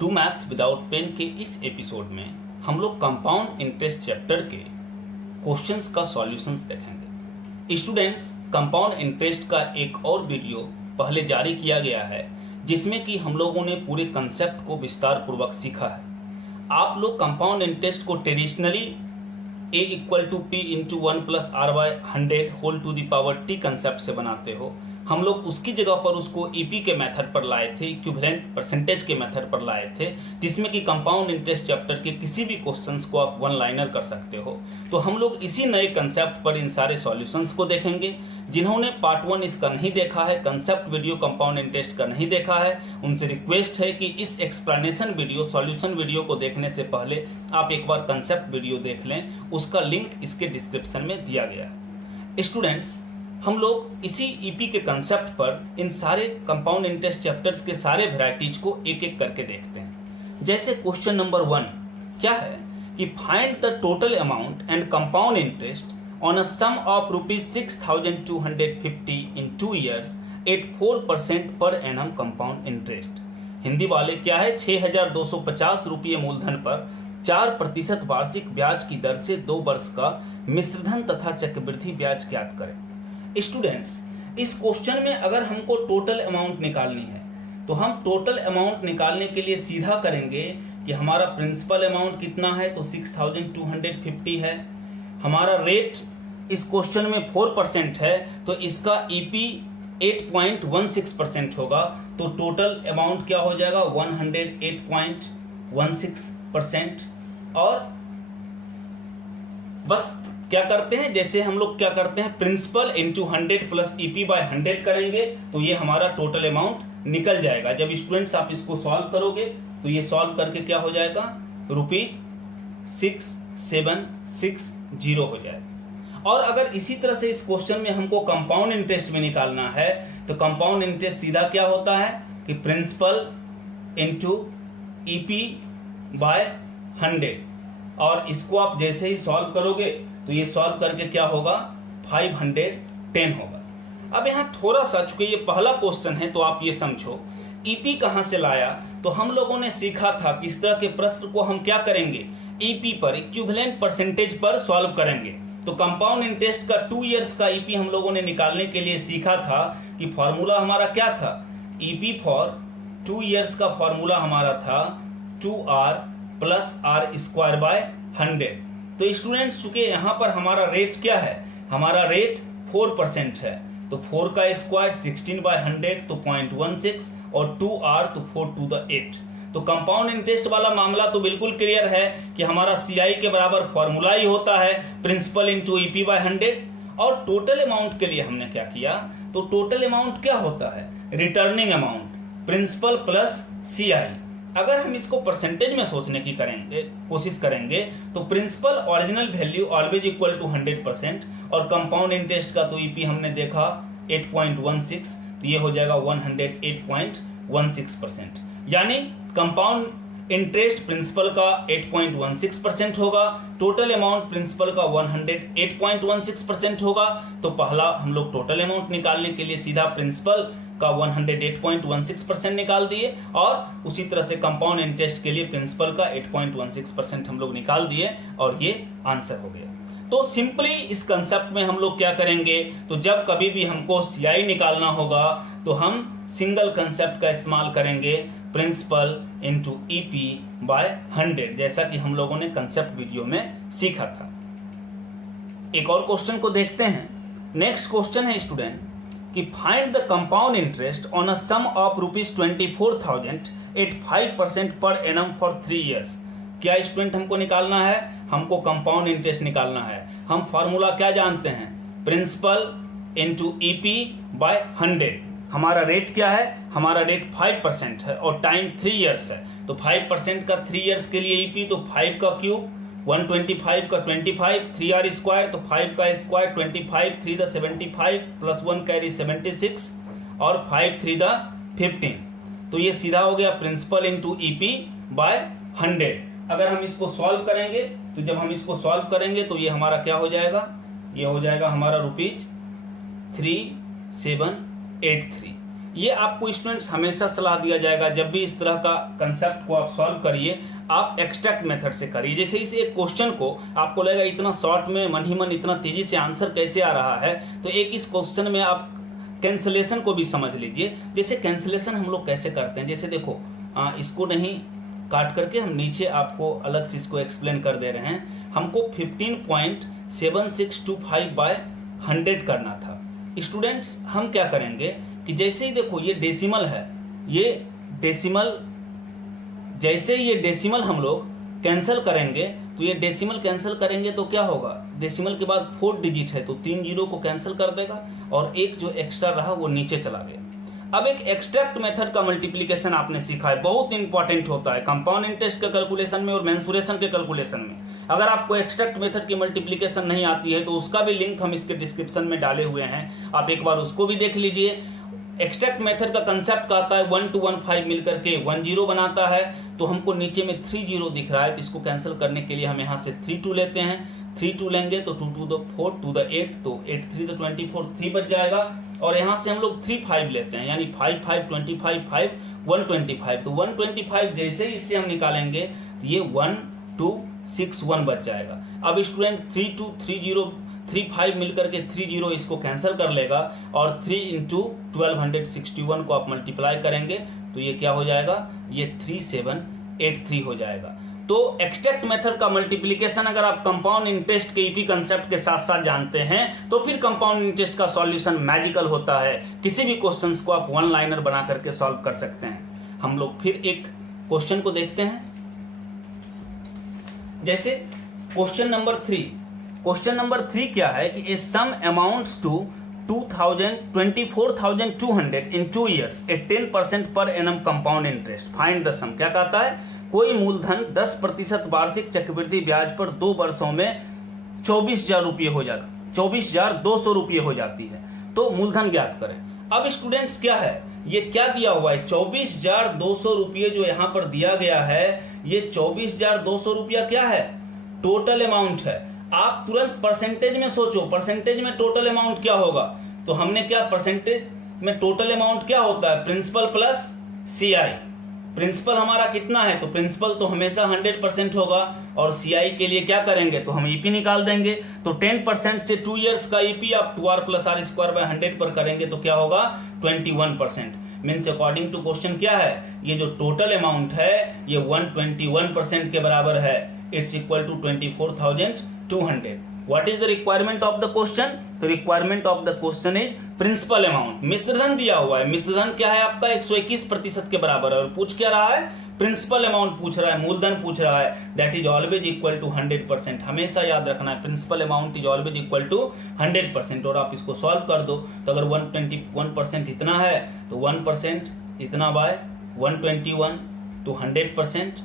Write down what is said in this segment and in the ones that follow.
Do maths without pen के इस episode में हम लोग कंपाउंड इंटरेस्ट चैप्टर के क्वेश्चंस का सॉल्यूशंस देखेंगे। स्टूडेंट्स, कंपाउंड इंटरेस्ट का एक और वीडियो पहले जारी किया गया है जिसमें कि हम लोगों ने पूरे कंसेप्ट को विस्तार पूर्वक सीखा है। आप लोग कंपाउंड इंटरेस्ट को traditionally a equal to P into 1 plus R by 100 whole to the power t concept से बनाते हो। हम लोग उसकी जगह पर उसको ईपी के मेथड पर लाए थे, इक्विवेलेंट परसेंटेज के मेथड पर लाए थे, जिसमें कि कंपाउंड इंटरेस्ट चैप्टर के किसी भी क्वेश्चंस को आप वन लाइनर कर सकते हो। तो हम लोग इसी नए कंसेप्ट पर इन सारे सॉल्यूशंस को देखेंगे। जिन्होंने पार्ट 1 इसका नहीं देखा है, कंसेप्ट वीडियो कंपाउंड इंटरेस्ट का नहीं देखा है, उनसे रिक्वेस्ट है कि इस एक्सप्लेनेशन वीडियो, सॉल्यूशन वीडियो को देखने से पहले आप एक बार कंसेप्ट वीडियो देख लें। उसका लिंक इसके डिस्क्रिप्शन में दिया गया है। स्टूडेंट्स, हम लोग इसी ईपी के कंसेप्ट पर इन सारे कंपाउंड इंटरेस्ट चैप्टर्स के सारे वैरायटीज को एक एक करके देखते हैं। जैसे क्वेश्चन नंबर 1 क्या है कि find the total amount and compound interest on a sum of ₹6,250 in 2 years at 4% per annum compound interest. Hindi वाले क्या है, 6,250 रुपये मूलधन पर 4% वार्षिक ब्याज की दर से 2 वर्ष का मिश्रधन तथा चक्रवृद्धि ब्याज ज्ञात करें। स्टूडेंट्स, इस क्वेश्चन में अगर हमको टोटल अमाउंट निकालनी है तो हम टोटल अमाउंट निकालने के लिए सीधा करेंगे कि हमारा प्रिंसिपल अमाउंट कितना है, तो 6,250 है। हमारा रेट इस क्वेश्चन में 4% है, तो इसका ईपी 8.16% होगा, तो टोटल अमाउंट क्या हो जाएगा 108.16%। और बस क्या करते हैं, जैसे हम लोग क्या करते हैं, principal into 100 plus EP by 100 करेंगे तो ये हमारा टोटल अमाउंट निकल जाएगा। जब स्टूडेंट्स आप इसको सॉल्व करोगे तो ये सॉल्व करके क्या हो जाएगा, ₹6760 हो जाएगा। और अगर इसी तरह से इस क्वेश्चन में हमको कंपाउंड इंटरेस्ट में निकालना है तो कंपाउंड इंटरेस्ट सीधा क्या होता है कि प्रिंसिपल इंटू ईपी बाय 100, और इसको आप जैसे ही सॉल्व करोगे तो ये सॉल्व करके क्या होगा 510 होगा। अब यहाँ थोड़ा सा, चूंकि ये पहला क्वेश्चन है तो आप ये समझो ईपी कहाँ से लाया, तो हम लोगों ने सीखा था कि इस तरह के प्रश्न को हम क्या करेंगे, ईपी पर, इक्विवेलेंट परसेंटेज पर सॉल्व करेंगे। तो कंपाउंड इंटरेस्ट का 2 years का ईपी हम लोगों ने निकालने के लिए सीखा था कि फॉर्मूला हमारा क्या था, ईपी फॉर 2 years का फॉर्मूला हमारा था 2r प्लस r² बाय 100। तो स्टूडेंट्स, चूंकि यहाँ पर हमारा रेट क्या है, हमारा रेट 4% है, तो 4 का स्क्वायर 16 बाय 100 तो 0.16, और 2r तो 4 to the 8। तो कंपाउंड इंटरेस्ट वाला मामला तो बिल्कुल क्लियर है कि हमारा सीआई के बराबर फॉर्मूला ही होता है प्रिंसिपल इंटू ईपी बाय 100। और टोटल अमाउंट के लिए हमने क्या किया, तो टोटल अमाउंट क्या होता है, returning amount, principal plus CI. अगर हम इसको परसेंटेज में सोचने की कोशिश करेंगे तो principal original value always equal to 100%, और कंपाउंड इंटरेस्ट का तो ईपी हमने देखा 8.16, तो ये हो जाएगा 108.16%। यानी कंपाउंड इंटरेस्ट प्रिंसिपल का 8.16% होगा, टोटल अमाउंट प्रिंसिपल का 108.16% होगा। तो पहला हम लोग टोटल अमाउंट निकालने के लिए सीधा प्रिंसिपल का 108.16% निकाल दिए, और उसी तरह से कंपाउंड इंटरेस्ट के लिए प्रिंसिपल का 8.16% हम लोग निकाल दिए, और ये आंसर हो गया। तो सिंपली इस कंसेप्ट में हम लोग क्या करेंगे, तो जब कभी भी हमको सीआई निकालना होगा तो हम सिंगल कंसेप्ट का इस्तेमाल करेंगे, प्रिंसिपल इंटू ईपी बाय 100, जैसा कि हम लोगों ने कंसेप्ट वीडियो में सीखा था। एक और क्वेश्चन को देखते हैं। नेक्स्ट क्वेश्चन है स्टूडेंट कि find the compound interest on a sum of ₹24,000 at 5% per annum for 3 years। क्या स्टूडेंट हमको निकालना है, हमको कंपाउंड इंटरेस्ट निकालना है। हम फॉर्मूला क्या जानते हैं, प्रिंसिपल इंटू ईपी बाय 100। हमारा रेट क्या है, हमारा रेट 5% है और टाइम 3 years है, तो 5% का 3 years के लिए ईपी, तो 5 का क्यूब 125 का 25, 3r स्क्वायर, तो 5 का स्क्वायर 25, 3 द 75 प्लस 1 कैरी 76, और 5 3 द 15। तो ये सीधा हो गया प्रिंसिपल इंटू ईपी बाय 100। अगर हम इसको सॉल्व करेंगे, तो जब हम इसको सॉल्व करेंगे तो ये हमारा क्या हो जाएगा, ये हो जाएगा हमारा ₹3783। ये आपको स्टूडेंट्स हमेशा सलाह दिया जाएगा, जब भी इस तरह का कंसेप्ट को आप सॉल्व करिए आप एक्सट्रैक्ट मेथड से करिए। जैसे इस एक क्वेश्चन को आपको लगेगा इतना शॉर्ट में मन ही मन इतना तेजी से आंसर कैसे आ रहा है, तो एक इस क्वेश्चन में आप कैंसिलेशन को भी समझ लीजिए। जैसे कैंसिलेशन हम लोग कैसे करते हैं, जैसे देखो इसको नहीं काट करके हम नीचे आपको अलग से इसको एक्सप्लेन कर दे रहे हैं। हमको 15.7625 बाय 100 करना था। स्टूडेंट्स हम क्या करेंगे कि जैसे ही देखो ये डेसिमल है, ये डेसिमल, जैसे ही ये डेसिमल हम लोग कैंसिल करेंगे तो ये डेसिमल कैंसिल करेंगे तो क्या होगा, डेसिमल के बाद 4 डिजिट है तो 3 जीरो को कैंसिल कर देगा और एक जो एक्स्ट्रा रहा वो नीचे चला गया। अब एक एक्सट्रैक्ट मेथड का मल्टीप्लिकेशन आपने सीखा है, बहुत इंपॉर्टेंट होता है कंपाउंड इंटरेस्ट के कैलकुलेशन में और मेंसुरेशन के कैलकुलेशन में। अगर आपको एक्सट्रैक्ट मेथड की मल्टीप्लिकेशन नहीं आती है तो उसका भी लिंक हम इसके डिस्क्रिप्शन में डाले हुए हैं, आप एक बार उसको भी देख लीजिए। एक्सट्रैक्ट मेथड का कंसेप्ट आता है 1 to 1 5 मिलकर के 1 0 बनाता है, तो हमको नीचे में 3 0 दिख रहा है, तो इसको कैंसिल करने के लिए हम यहाँ से 3 2 लेते हैं। 3 2 लेंगे तो 2 2 the 4 2 the 8, तो 8 3 the 24, 3 बच जाएगा। और यहाँ से हम लोग 3 5 लेते हैं, यानी 5 5 25 5 125, तो 125 जैसे ही इससे हम निकालेंगे तो ये 1 2 6 1 बच जाएगा। अब स्टूडेंट 3 2 3 0 3 5 मिलकर के 3 0 इसको कैंसिल कर लेगा और 3 into 1261 को आप मल्टीप्लाई करेंगे तो ये क्या हो जाएगा, ये 3783 हो जाएगा। तो एक्सट्रैक्ट मेथड का मल्टीप्लिकेशन अगर आप कंपाउंड इंटरेस्ट के ईपी कंसेप्ट के साथ साथ जानते हैं तो फिर कंपाउंड इंटरेस्ट का सॉल्यूशन मैजिकल होता है। किसी भी क्वेश्चंस को आप वन लाइनर बना करके सॉल्व कर सकते हैं। हम लोग फिर एक क्वेश्चन को देखते हैं, जैसे क्वेश्चन नंबर 3। क्वेश्चन नंबर 3 क्या है कि a sum amounts to 24,200 in 2 years a 10% per annum compound interest, find the sum. क्या कहता है, कोई मूलधन 10% वार्षिक चक्रवृद्धि ब्याज पर 2 वर्षों में 24,000 रुपये हो जाता, 24,200 रुपये हो जाती है, तो मूलधन ज्ञात करें। अब स्टूडेंट्स क्या है, ये क्या दिया हुआ है, 24,200 रुपये जो यहाँ पर दिया गया है, ये 24,200 रुपया क्या है, टोटल अमाउंट है। आप तुरंत परसेंटेज में सोचो, परसेंटेज में टोटल अमाउंट क्या होगा, तो हमने क्या परसेंटेज में टोटल अमाउंट क्या होता है, प्रिंसिपल प्लस सीआई। प्रिंसिपल हमारा कितना है, तो प्रिंसिपल तो हमेशा 100% होगा और सीआई के लिए क्या करेंगे, तो हम ईपी निकाल देंगे। तो 10% से 2 years का ईपी आप 2r + r² / 100 पर करेंगे तो क्या होगा, 21%। मीन्स अकॉर्डिंग टू क्वेश्चन क्या है, ये जो टोटल अमाउंट है ये 121% के बराबर है। It's equal to 24,200। What is the requirement of the question, तो requirement of the question is principal amount. मिश्रधन दिया हुआ है, मिश्रधन क्या है आपका 121% के बराबर है और पूछ क्या रहा है, प्रिंसिपल अमाउंट पूछ रहा है, मूलधन पूछ रहा है, that is always equal to 100%। हमेशा याद रखना है, principal amount is always equal to 100%। और आप इसको सॉल्व कर दो तो अगर 121% इतना है तो 1% इतना बाय 121, तो 100%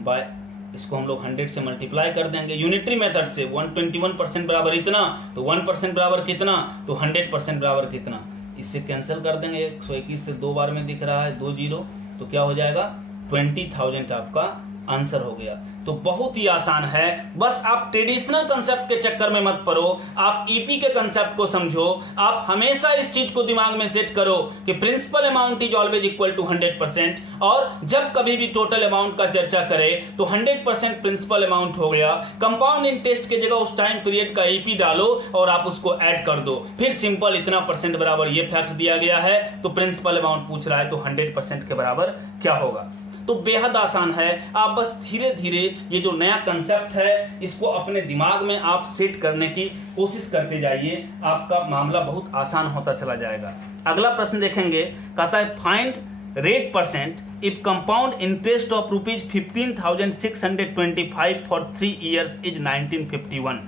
बाय, इसको हम लोग 100 से मल्टीप्लाई कर देंगे यूनिटरी मेथड से। 121% बराबर इतना, तो 1% बराबर कितना, तो 100% बराबर कितना, इससे कैंसिल कर देंगे। 121 से 2 बार में दिख रहा है 2 0, तो क्या हो जाएगा, 20,000 आपका आंसर हो गया। तो बहुत ही आसान है, बस आप ट्रेडिशनल कंसेप्ट के चक्कर में मत पड़ो, आप ईपी के कंसेप्ट को समझो। आप हमेशा इस चीज को दिमाग में सेट करो कि principal amount is always equal to 100%, और जब कभी भी टोटल अमाउंट का चर्चा करें तो 100% प्रिंसिपल अमाउंट हो गया। कंपाउंड इंटरेस्ट की जगह उस टाइम पीरियड का ईपी डालो और आप उसको ऐड कर दो, फिर सिंपल इतना % बराबर ये फैक्ट दिया गया है, तो प्रिंसिपल अमाउंट पूछ रहा है तो 100% के बराबर क्या होगा। तो बेहद आसान है, आप बस धीरे धीरे ये जो नया कंसेप्ट है इसको अपने दिमाग में आप सेट करने की कोशिश करते जाइए, आपका मामला बहुत आसान होता चला जाएगा। अगला प्रश्न देखेंगे, कहता है find rate % if compound interest of ₹15,625 for 3 years is 1951।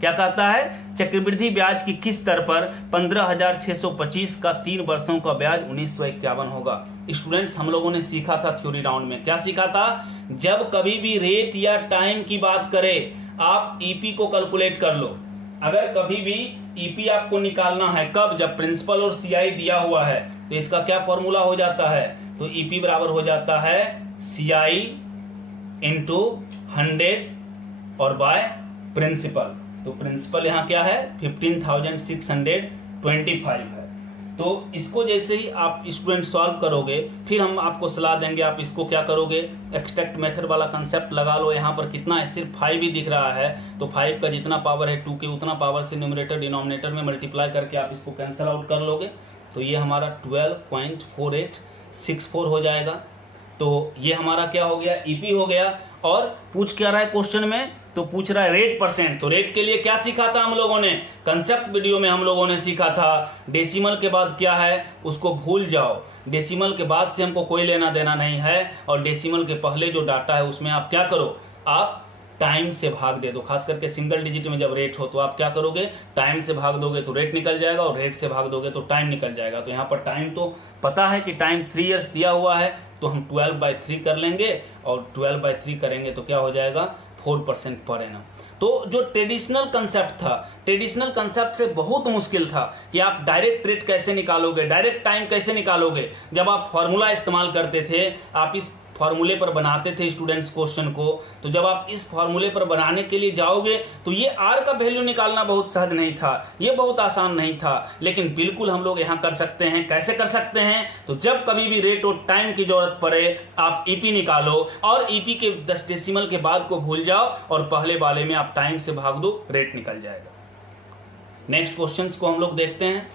क्या कहता है, चक्रवृद्धि ब्याज की किस दर पर 15,625 का 3 वर्षों का ब्याज 1951 होगा। स्टूडेंट्स हम लोगों ने सीखा था थ्योरी राउंड में, क्या सीखा था, जब कभी भी रेट या टाइम की बात करें आप ईपी को कैलकुलेट कर लो। अगर कभी भी ईपी आपको निकालना है, कब, जब प्रिंसिपल और सीआई दिया हुआ है, तो इसका क्या फॉर्मूला हो जाता है, तो ईपी बराबर हो जाता है सीआई इंटू 100 और बाय प्रिंसिपल। तो प्रिंसिपल यहाँ क्या है 15,625 है, तो इसको जैसे ही आप स्टूडेंट सॉल्व करोगे, फिर हम आपको सलाह देंगे आप इसको क्या करोगे, एक्सट्रैक्ट मेथड वाला कंसेप्ट लगा लो। यहाँ पर कितना है, सिर्फ 5 ही दिख रहा है, तो 5 का जितना पावर है 2 के उतना पावर से न्यूमरेटर डिनोमिनेटर में मल्टीप्लाई करके आप इसको कैंसिल आउट कर लोगे, तो ये हमारा 12.4864 हो जाएगा। तो ये हमारा क्या हो गया, ईपी हो गया। और पूछ क्या रहा है क्वेश्चन में, तो पूछ रहा है रेट परसेंट। तो रेट के लिए क्या सीखा था हम लोगों ने, कंसेप्ट वीडियो में हम लोगों ने सीखा था डेसिमल के बाद क्या है उसको भूल जाओ, डेसिमल के बाद से हमको कोई लेना देना नहीं है, और डेसिमल के पहले जो डाटा है उसमें आप क्या करो, आप टाइम से भाग दे दो। खास करके सिंगल डिजिट में जब रेट हो तो आप क्या करोगे, टाइम से भाग दोगे तो रेट निकल जाएगा, और रेट से भाग दोगे तो टाइम निकल जाएगा। तो यहाँ पर टाइम तो पता है कि टाइम 3 इयर्स दिया हुआ है, तो हम 12/3 कर लेंगे, और 12/3 करेंगे तो क्या हो जाएगा 4% पर एनम। तो जो ट्रेडिशनल कंसेप्ट था, ट्रेडिशनल कंसेप्ट से बहुत मुश्किल था कि आप डायरेक्ट रेट कैसे निकालोगे, डायरेक्ट टाइम कैसे निकालोगे। जब आप फॉर्मूला इस्तेमाल करते थे, आप इस फॉर्मूले पर बनाते थे स्टूडेंट्स क्वेश्चन को, तो जब आप इस फॉर्मूले पर बनाने के लिए जाओगे तो ये आर का वैल्यू निकालना बहुत सहज नहीं था, ये बहुत आसान नहीं था, लेकिन बिल्कुल हम लोग यहाँ कर सकते हैं। कैसे कर सकते हैं, तो जब कभी भी रेट और टाइम की जरूरत पड़े आप ईपी निकालो, और ईपी के 10 डेसिमल के बाद को भूल जाओ, और पहले वाले में आप टाइम से भाग दो, रेट निकल जाएगा। नेक्स्ट क्वेश्चन को हम लोग देखते हैं।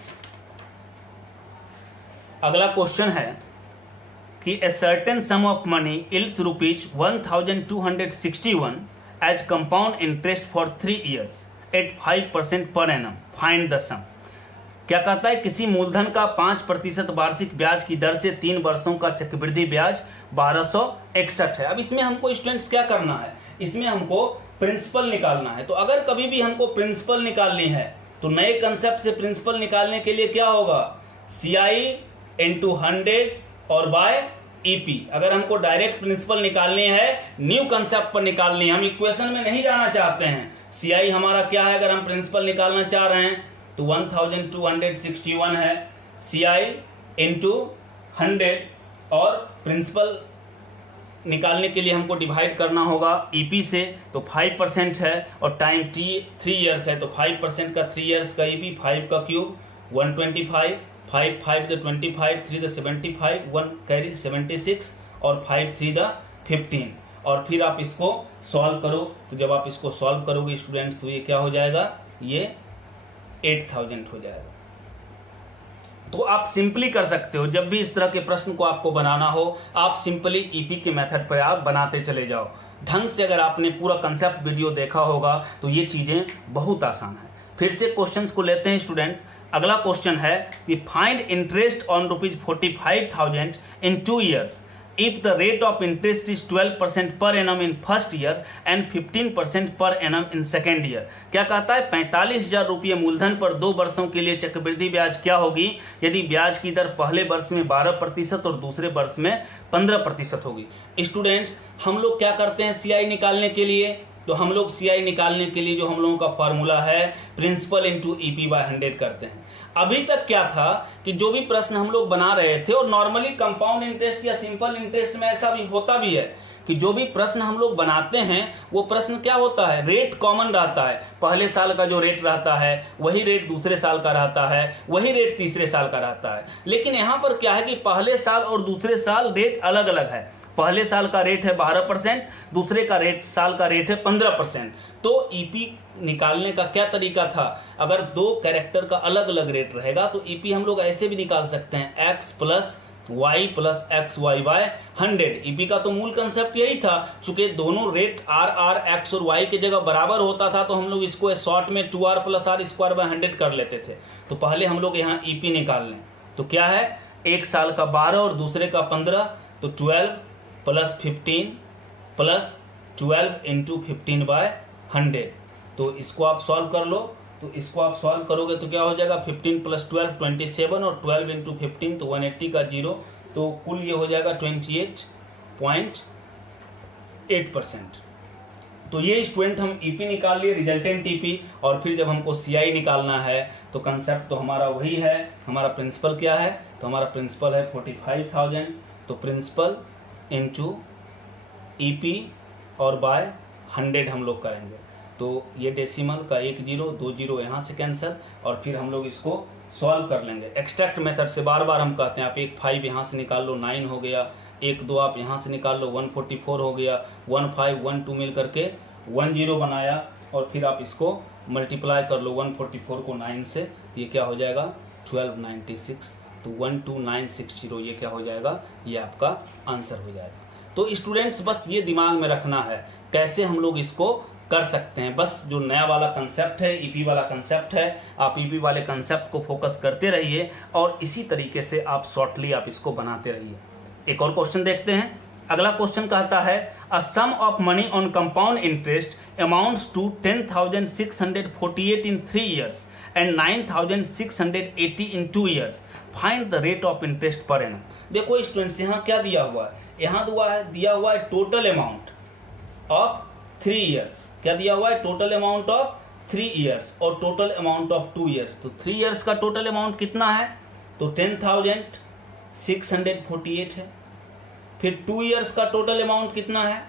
अगला क्वेश्चन है कि a certain sum of money yields rupees 1261 as compound interest for 3 years at 5% per annum. Find the sum. क्या कहता है, किसी मूलधन का 5% वार्षिक ब्याज की दर से 3 वर्षों का चक्रवृद्धि ब्याज 1261 है। अब इसमें हमको स्टूडेंट्स क्या करना है, इसमें हमको प्रिंसिपल निकालना है। तो अगर कभी भी हमको प्रिंसिपल निकालनी है तो नए कंसेप्ट से प्रिंसिपल निकालने के लिए क्या होगा, CI इंटू 100 और बाय ईपी। अगर हमको डायरेक्ट प्रिंसिपल निकालनी है, न्यू कंसेप्ट पर निकालनी है, हम इक्वेशन में नहीं जाना चाहते हैं। CI हमारा क्या है, अगर हम प्रिंसिपल निकालना चाह रहे हैं तो 1261 है, CI इंटू 100, और प्रिंसिपल निकालने के लिए हमको डिवाइड करना होगा ईपी से, तो 5% है, और टाइम 3 इयर्स है, तो 5% का 3 इयर्स का ईपी, 5 का क्यूब 125, 5 द 25, 3 द 75, 1 कैरी 76, और 5 3 द 15, और फिर आप इसको सॉल्व करो। तो जब आप इसको सॉल्व करोगे स्टूडेंट्स तो ये क्या हो जाएगा, ये 8000 हो जाएगा। तो आप सिंपली कर सकते हो, जब भी इस तरह के प्रश्न को आपको बनाना हो आप सिंपली ईपी के मेथड पर आप बनाते चले जाओ। ढंग से अगर आपने पूरा कंसेप्ट वीडियो देखा होगा तो ये चीज़ें बहुत आसान है। फिर से क्वेश्चंस को लेते हैं स्टूडेंट। अगला क्वेश्चन है कि find interest on ₹45,000 in 2 years if the rate of interest is 12% per annum in first year and 15% per annum in second year। क्या कहता है, 45,000 रुपये मूलधन पर 2 वर्षों के लिए चक्रवृद्धि ब्याज क्या होगी यदि ब्याज की दर पहले वर्ष में 12% और दूसरे वर्ष में 15% होगी। स्टूडेंट्स हम लोग क्या करते हैं CI निकालने के लिए, तो हम लोग CI निकालने के लिए जो हम लोगों का फॉर्मूला है प्रिंसिपल इंटू ईपी बाय 100 करते हैं। अभी तक क्या था कि जो भी प्रश्न हम लोग बना रहे थे, और नॉर्मली कंपाउंड इंटरेस्ट या सिंपल इंटरेस्ट में ऐसा भी होता भी है कि जो भी प्रश्न हम लोग बनाते हैं वो प्रश्न क्या होता है, रेट कॉमन रहता है। पहले साल का जो रेट रहता है वही रेट दूसरे साल का रहता है, वही रेट तीसरे साल का रहता है। लेकिन यहाँ पर क्या है कि पहले साल और दूसरे साल रेट अलग अलग है। पहले साल का रेट है 12%, दूसरे का साल का रेट है 15%। तो ईपी निकालने का क्या तरीका था, अगर 2 कैरेक्टर का अलग अलग रेट रहेगा तो ईपी हम लोग ऐसे भी निकाल सकते हैं, x plus Y plus X Y by 100। EP का तो मूल कंसेप्ट यही था, चूंकि दोनों रेट r x और y की जगह बराबर होता था तो हम लोग इसको शॉर्ट में 2r plus r square by 100 कर लेते थे। तो पहले हम लोग यहाँ ईपी निकाल लें, तो क्या है, एक साल का 12 और दूसरे का 15, तो 12 प्लस 15 प्लस 12 इंटू 15 बाय 100। तो इसको आप सॉल्व कर लो, तो इसको आप सॉल्व करोगे तो क्या हो जाएगा, 15 प्लस 12 27, और 12 इंटू 15 तो 180 का 0, तो कुल ये हो जाएगा 28.8%। तो ये स्टूडेंट हम ईपी निकाल लिए, रिजल्टेंट ईपी। और फिर जब हमको CI निकालना है तो कंसेप्ट तो हमारा वही है, हमारा प्रिंसिपल क्या है, तो हमारा प्रिंसिपल है 45,000, तो प्रिंसिपल इंटू ईपी और बाय 100 हम लोग करेंगे। तो ये डेसिमल का 1 0 2 0 यहाँ से कैंसिल, और फिर हम लोग इसको सॉल्व कर लेंगे। एक्सट्रैक्ट मेथड से बार बार हम कहते हैं आप एक 5 यहाँ से निकाल लो 9 हो गया, एक 2 आप यहाँ से निकाल लो 144 हो गया, 1 5 1 2 मिल करके 10 बनाया, और फिर आप इसको मल्टीप्लाई कर लो 144 को 9 से, ये क्या हो जाएगा 1296, तो 12960 ये क्या हो जाएगा, ये आपका आंसर हो जाएगा। तो स्टूडेंट्स बस ये दिमाग में रखना है कैसे हम लोग इसको कर सकते हैं। बस जो नया वाला कंसेप्ट है, ईपी वाला कंसेप्ट है, आप ईपी वाले कंसेप्ट को फोकस करते रहिए और इसी तरीके से आप शॉर्टली आप इसको बनाते रहिए। एक और क्वेश्चन देखते हैं। अगला क्वेश्चन कहता है a sum of money on compound interest amounts to 10,648 in 3 years and 9,680 in 2 years, find the rate of interest per annum. देखो स्टूडेंट्स यहाँ क्या दिया हुआ है, यहाँ दिया हुआ है टोटल अमाउंट ऑफ 3 years। क्या दिया हुआ है, टोटल अमाउंट ऑफ 3 years और टोटल अमाउंट ऑफ 2 years। तो 3 years का टोटल अमाउंट कितना है, तो 10,648 है। फिर 2 years का टोटल अमाउंट कितना है,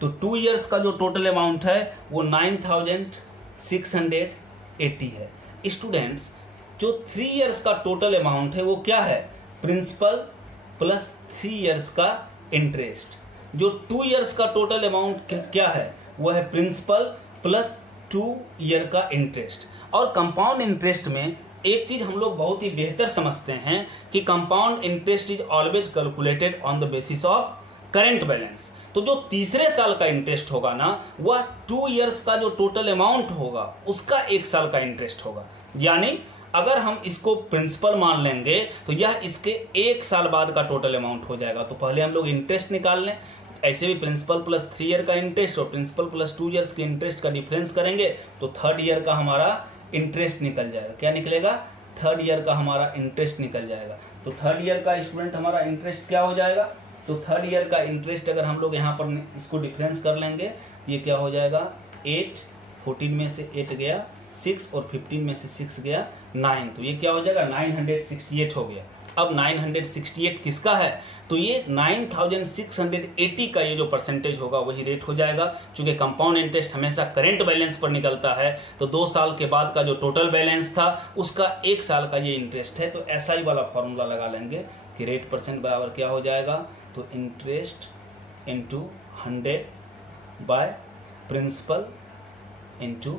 तो 2 years का जो टोटल अमाउंट है वो 9,680 है। स्टूडेंट्स जो 3 years का टोटल अमाउंट है वो क्या है, प्रिंसिपल प्लस 3 years का इंटरेस्ट। जो 2 years का टोटल अमाउंट क्या है, वो है प्रिंसिपल प्लस 2 year का इंटरेस्ट। और कंपाउंड इंटरेस्ट में एक चीज हम लोग बहुत ही बेहतर समझते हैं कि compound interest is always calculated on the basis of current balance. तो जो तीसरे साल का इंटरेस्ट होगा ना, वह 2 years का जो टोटल अमाउंट होगा उसका 1 साल का इंटरेस्ट होगा। यानी अगर हम इसको प्रिंसिपल मान लेंगे तो यह इसके 1 साल बाद का टोटल अमाउंट हो जाएगा। तो पहले हम लोग इंटरेस्ट निकाल लें, ऐसे भी प्रिंसिपल प्लस 3 year का इंटरेस्ट और प्रिंसिपल प्लस 2 years के इंटरेस्ट का डिफरेंस करेंगे तो 3rd year का हमारा इंटरेस्ट निकल जाएगा। क्या निकलेगा, 3rd year का हमारा इंटरेस्ट निकल जाएगा। तो 3rd year का स्टूडेंट हमारा इंटरेस्ट क्या हो जाएगा, तो 3rd year का इंटरेस्ट अगर हम लोग यहाँ पर इसको डिफरेंस कर लेंगे, ये क्या हो जाएगा 8, 14 में से 8 गया 6 और 15 में से 6 गया 9, तो ये क्या हो जाएगा 968 हो गया। अब 968 किसका है, तो ये 9,680 का ये जो परसेंटेज होगा वही रेट हो जाएगा। चूंकि कंपाउंड इंटरेस्ट हमेशा करेंट बैलेंस पर निकलता है, तो 2 साल के बाद का जो टोटल बैलेंस था उसका 1 साल का ये इंटरेस्ट है। तो ऐसा ही वाला फॉर्मूला लगा लेंगे कि रेट परसेंट बराबर क्या हो जाएगा, तो interest into 100 by principal into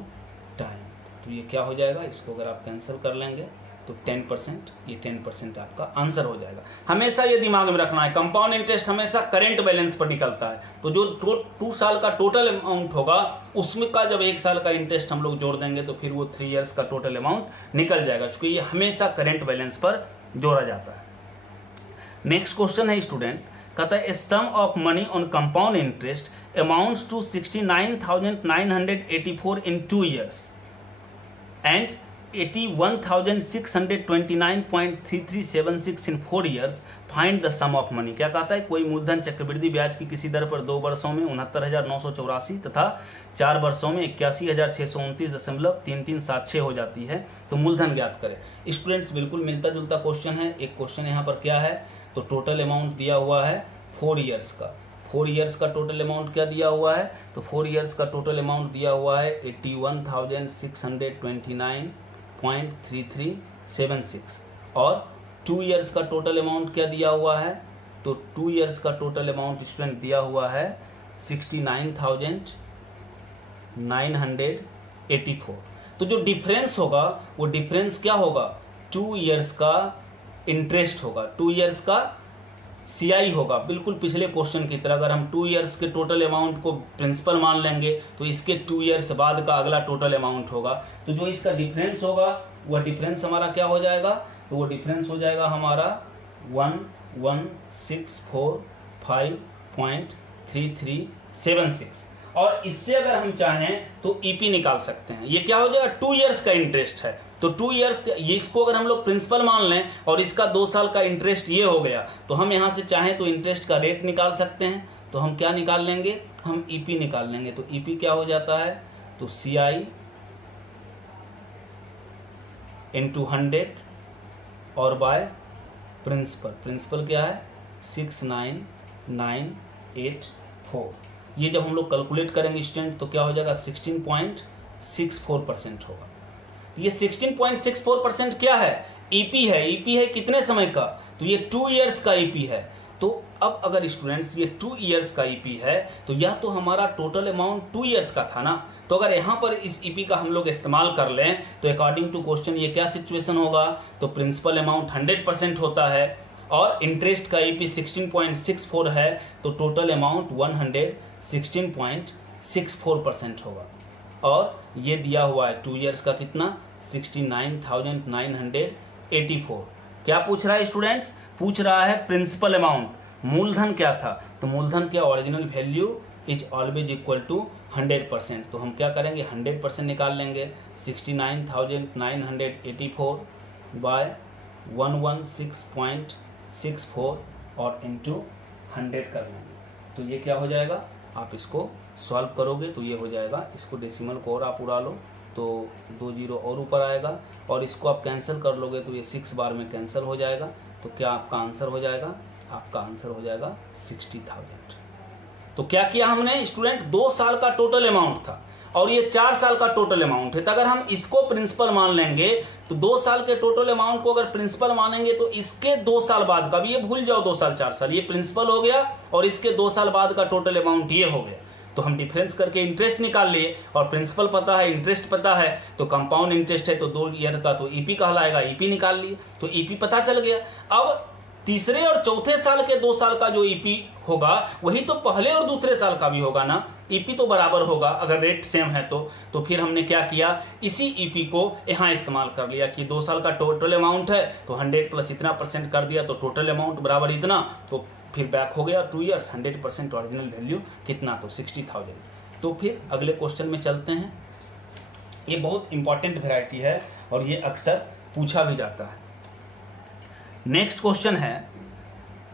time. तो ये क्या हो जाएगा, इसको अगर आप कैंसिल कर लेंगे तो 10%, ये 10% आपका आंसर हो जाएगा। हमेशा ये दिमाग में रखना है, कंपाउंड इंटरेस्ट हमेशा करंट बैलेंस पर निकलता है। तो जो 2 साल का टोटल अमाउंट होगा उसमें का जब 1 साल का इंटरेस्ट हम लोग जोड़ देंगे तो फिर वो 3 years का टोटल अमाउंट निकल जाएगा, क्योंकि ये हमेशा करंट बैलेंस पर जोड़ा जाता है। नेक्स्ट क्वेश्चन है स्टूडेंट, कहता है sum of money on compound interest amounts to 69,984 in 2 years and 81,629.3376 in 4 years, find the sum of money. क्या कहता है, कोई मूलधन चक्रवृद्धि ब्याज की किसी दर पर 2 वर्षों में 69,984 तथा 4 वर्षों में 81,629.3376 हो जाती है, तो मूलधन ज्ञात करें। स्टूडेंट्स बिल्कुल मिलता जुलता क्वेश्चन है। एक क्वेश्चन यहाँ पर क्या है, तो टोटल अमाउंट दिया हुआ है 4 years का। 4 years का टोटल अमाउंट क्या दिया हुआ है, तो 4 years का टोटल अमाउंट दिया हुआ है 81,629.3376 और 2 years का टोटल अमाउंट क्या दिया हुआ है, तो 2 years का टोटल अमाउंट स्टूडेंट दिया हुआ है 69,984। तो जो डिफरेंस होगा वो डिफरेंस क्या होगा, 2 years का इंटरेस्ट होगा, 2 years का CI होगा। बिल्कुल पिछले क्वेश्चन की तरह अगर हम 2 years के टोटल अमाउंट को प्रिंसिपल मान लेंगे तो इसके 2 years बाद का अगला टोटल अमाउंट होगा। तो जो इसका डिफरेंस होगा वह डिफरेंस हमारा क्या हो जाएगा, तो वो डिफरेंस हो जाएगा हमारा 11,645.3376। और इससे अगर हम चाहें तो ईपी निकाल सकते हैं। ये क्या हो जाएगा, 2 years का इंटरेस्ट है, तो 2 years इसको अगर हम लोग प्रिंसिपल मान लें और इसका 2 साल का इंटरेस्ट ये हो गया, तो हम यहाँ से चाहें तो इंटरेस्ट का रेट निकाल सकते हैं। तो हम क्या निकाल लेंगे, हम ईपी निकाल लेंगे। तो ईपी क्या हो जाता है, तो CI इंटू 100 और बाय प्रिंसिपल। प्रिंसिपल क्या है 69984। ये जब हम लोग कैलकुलेट करेंगे स्टूडेंट तो क्या हो जाएगा 16.64% होगा। तो ये 16.64% क्या है, ईपी है। ईपी है कितने समय का, तो ये 2 ईयर्स का ईपी है। तो अब अगर स्टूडेंट्स ये 2 ईयर्स का ईपी है तो यह तो हमारा टोटल अमाउंट 2 ईयर्स का था ना। तो अगर यहाँ पर इस ईपी का हम लोग इस्तेमाल कर लें तो अकॉर्डिंग टू क्वेश्चन ये क्या सिचुएशन होगा, तो प्रिंसिपल अमाउंट 100% होता है और इंटरेस्ट का ईपी 16.64 है, तो टोटल अमाउंट 116.64% होगा। और ये दिया हुआ है 2 ईयर्स का कितना, 69,984। क्या पूछ रहा है स्टूडेंट्स, पूछ रहा है प्रिंसिपल अमाउंट, मूलधन क्या था, तो मूलधन क्या, original value is always equal to 100%। तो हम क्या करेंगे, 100% निकाल लेंगे। 69,984 बाय 116.64 और इंटू 100 कर लेंगे। तो ये क्या हो जाएगा, आप इसको सॉल्व करोगे तो ये हो जाएगा, इसको डेसिमल को और आप उड़ा लो तो 2 जीरो और ऊपर आएगा, और इसको आप कैंसिल कर लोगे तो ये 6 बार में कैंसिल हो जाएगा। तो क्या आपका आंसर हो जाएगा, आपका आंसर हो जाएगा 60,000। तो क्या किया हमने स्टूडेंट, 2 साल का टोटल अमाउंट था और ये 4 साल का टोटल अमाउंट है। तो अगर हम इसको प्रिंसिपल मान लेंगे तो 2 साल के टोटल अमाउंट को अगर प्रिंसिपल मानेंगे तो इसके 2 साल बाद का भी, ये भूल जाओ 2 साल 4 साल, ये प्रिंसिपल हो गया और इसके 2 साल बाद का टोटल अमाउंट ये हो गया। तो हम डिफरेंस करके इंटरेस्ट निकाल लिए और प्रिंसिपल पता है, इंटरेस्ट पता है, तो कंपाउंड इंटरेस्ट है तो 2 ईयर का तो ईपी कहलाएगा, ईपी निकाल लिए तो ईपी पता चल गया। अब तीसरे और चौथे साल के 2 साल का जो ईपी होगा वही तो पहले और दूसरे साल का भी होगा ना, ईपी तो बराबर होगा अगर रेट सेम है तो फिर हमने क्या किया, इसी ईपी को यहाँ इस्तेमाल कर लिया कि 2 साल का टोटल अमाउंट है तो 100 प्लस इतना % कर दिया तो टोटल अमाउंट बराबर इतना, तो फिर बैक हो गया 2 ईयर्स, 100% ओरिजिनल वैल्यू कितना, तो 60,000। तो फिर अगले क्वेश्चन में चलते हैं। ये बहुत इंपॉर्टेंट वैरायटी है और ये अक्सर पूछा भी जाता है। नेक्स्ट क्वेश्चन है,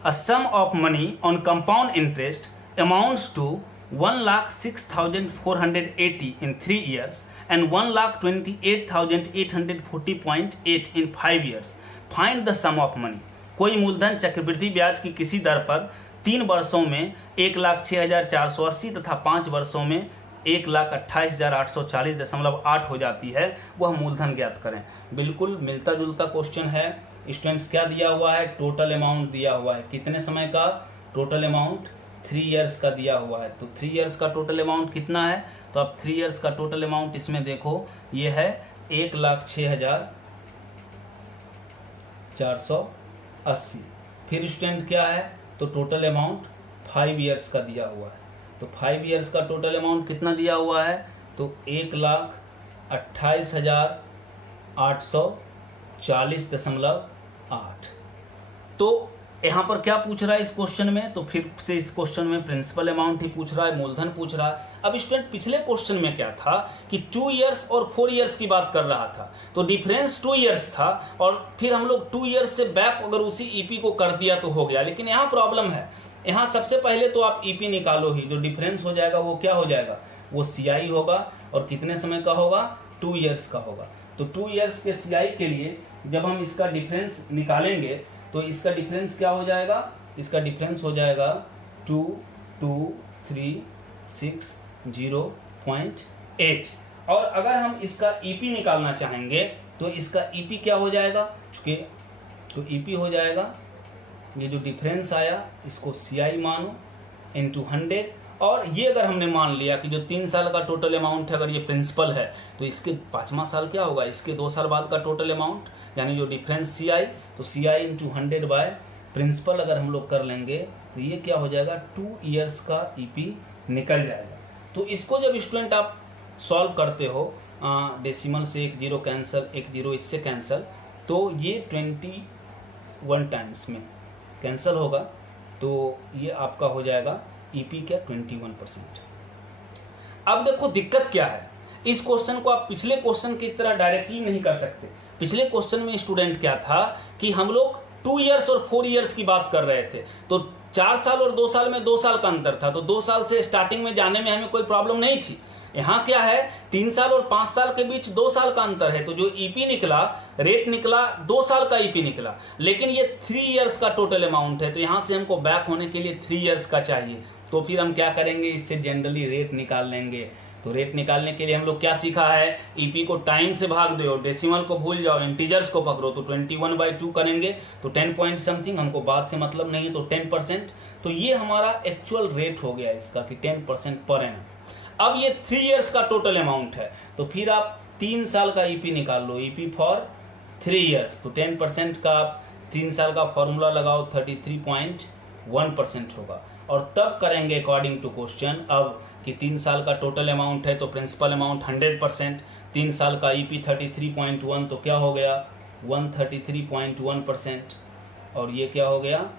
a sum of money on compound interest amounts to 1,06,480 in 3 years and 1,28,840.8 in 5 years. Find the sum of money. कोई मूलधन चक्रवृद्धि ब्याज की किसी दर पर 3 वर्षों में 1,06,480 तथा 5 वर्षों में 1,28,840.8 हो जाती है, वह मूलधन ज्ञात करें। बिल्कुल मिलता जुलता क्वेश्चन है स्टूडेंट्स। क्या दिया हुआ है, टोटल अमाउंट दिया हुआ है, कितने समय का टोटल अमाउंट, 3 ईयर्स का दिया हुआ है। तो 3 ईयर्स का टोटल अमाउंट कितना है, तो अब 3 ईयर्स का टोटल अमाउंट इसमें देखो ये है 1,06,480। फिर स्टूडेंट क्या है, तो टोटल अमाउंट 5 ईयर्स का दिया हुआ है। तो 5 ईयर्स का टोटल अमाउंट कितना दिया हुआ है, तो 1,28,840.8। तो यहाँ पर क्या पूछ रहा है इस क्वेश्चन में, तो फिर से इस क्वेश्चन में प्रिंसिपल अमाउंट ही पूछ रहा है, मूलधन पूछ रहा है। अब स्टूडेंट पिछले क्वेश्चन में क्या था कि 2 ईयर्स और 4 ईयर्स की बात कर रहा था, तो डिफरेंस 2 ईयर्स था और फिर हम लोग 2 ईयर्स से बैक अगर उसी ईपी को कर दिया तो हो गया। लेकिन यहाँ प्रॉब्लम है, यहाँ सबसे पहले तो आप ईपी निकालो ही, जो डिफरेंस हो जाएगा वो क्या हो जाएगा, वो सीआई होगा और कितने समय का होगा, 2 ईयर्स का होगा। तो 2 ईयर्स के सीआई के लिए जब हम इसका डिफरेंस निकालेंगे तो इसका डिफरेंस क्या हो जाएगा, इसका डिफरेंस हो जाएगा 2236.08। और अगर हम इसका ईपी निकालना चाहेंगे तो इसका ईपी क्या हो जाएगा, तो ईपी हो जाएगा ये जो डिफरेंस आया इसको सीआई मानो इंटू 100। और ये अगर हमने मान लिया कि जो 3 साल का टोटल अमाउंट है अगर ये प्रिंसिपल है तो इसके 5वां साल क्या होगा, इसके 2 साल बाद का टोटल अमाउंट यानी जो डिफरेंस सीआई, तो सीआई इंटू 100 बाय प्रिंसिपल अगर हम लोग कर लेंगे तो ये क्या हो जाएगा, 2 ईयर्स का ईपी निकल जाएगा। तो इसको जब स्टूडेंट आप सॉल्व करते हो, डेसिमल से 1 जीरो कैंसिल, 1 जीरो इससे कैंसिल, तो ये 21 टाइम्स में कैंसिल होगा। तो ये आपका हो जाएगा ईपी क्या, 21%। अब देखो दिक्कत क्या है, इस क्वेश्चन को आप पिछले क्वेश्चन की तरह डायरेक्टली नहीं कर सकते। पिछले क्वेश्चन में स्टूडेंट क्या था कि हम लोग 2 ईयर्स और 4 ईयर्स की बात कर रहे थे, तो 4 साल और 2 साल में 2 साल का अंतर था, तो 2 साल से स्टार्टिंग में जाने में हमें कोई प्रॉब्लम नहीं थी। यहाँ क्या है, 3 साल और 5 साल के बीच 2 साल का अंतर है, तो जो ईपी निकला, रेट निकला, 2 साल का ईपी निकला, लेकिन ये 3 ईयर्स का टोटल अमाउंट है। तो यहाँ से हमको बैक होने के लिए 3 ईयर्स का चाहिए, तो फिर हम क्या करेंगे, इससे जनरली रेट निकाल लेंगे। तो रेट निकालने के लिए हम लोग क्या सीखा है, ईपी को टाइम से भाग दो, डेसिमल को भूल जाओ, इंटीजर्स को पकड़ो, तो 21/2 करेंगे तो 10 पॉइंट समथिंग, हमको बाद से मतलब नहीं है तो 10%। तो ये हमारा एक्चुअल रेट हो गया इसका कि 10% पर एनम। अब ये 3 इयर्स का टोटल अमाउंट है, तो फिर आप 3 साल का ईपी निकाल लो, ईपी फॉर 3 इयर्स, तो 10% का आप 3 साल का फॉर्मूला लगाओ 33.1% होगा। और तब करेंगे अकॉर्डिंग टू क्वेश्चन अब कि 3 साल का टोटल अमाउंट है तो प्रिंसिपल अमाउंट 100%, 3 साल का ईपी 33.1 तो क्या हो गया 133.1%, और ये क्या हो गया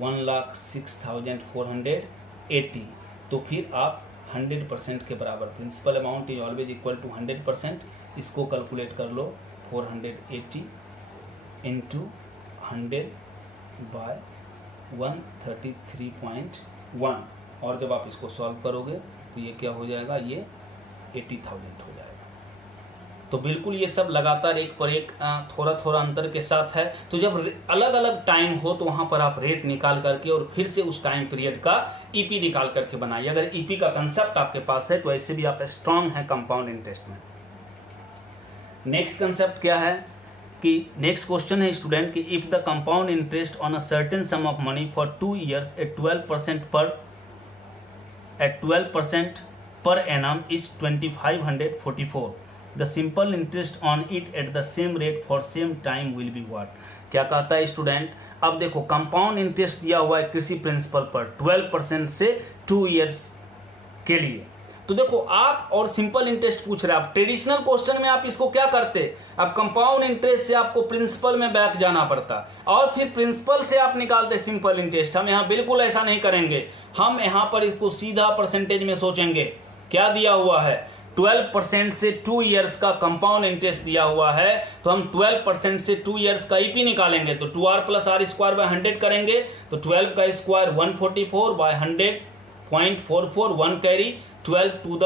1,06,480। तो फिर आप 100% के बराबर, principal amount is always equal to 100%, इसको कैलकुलेट कर लो 480 इंटू 100 बाय 133.1, और जब आप इसको सॉल्व करोगे तो ये क्या हो जाएगा, ये 80,000 हो जाएगा। तो बिल्कुल ये सब लगातार एक पर एक थोड़ा थोड़ा अंतर के साथ है। तो जब अलग अलग टाइम हो तो वहाँ पर आप रेट निकाल करके और फिर से उस टाइम पीरियड का ईपी निकाल करके बनाइए। अगर ईपी का कंसेप्ट आपके पास है तो ऐसे भी आप स्ट्रांग हैं कंपाउंड इंटरेस्ट में। नेक्स्ट कंसेप्ट क्या है कि नेक्स्ट क्वेश्चन है स्टूडेंट कि if the compound interest on a certain sum of money for 2 years at 12% per annum is 2544, the simple interest on it at the same rate for same time will be what? क्या कहता है student, अब देखो compound interest दिया हुआ है किसी principal पर 12% से 2 इयर्स के लिए। तो देखो आप और सिंपल इंटरेस्ट पूछ रहे हैं, आप ट्रेडिशनल क्वेश्चन में आप इसको क्या करते, अब कंपाउंड इंटरेस्ट से आपको प्रिंसिपल में बैक जाना पड़ता और फिर प्रिंसिपल से आप निकालते सिंपल इंटरेस्ट। हम यहाँ बिल्कुल ऐसा नहीं करेंगे, हम यहाँ पर इसको सीधा परसेंटेज में सोचेंगे। क्या दिया हुआ है 12% से 2 इयर्स का कंपाउंड इंटरेस्ट दिया हुआ है, तो हम 12% से 2 इयर्स का ईपी निकालेंगे तो 2r + r² बाय 100 करेंगे तो 12 का square 144 by 100.44, 1 carry 12 to the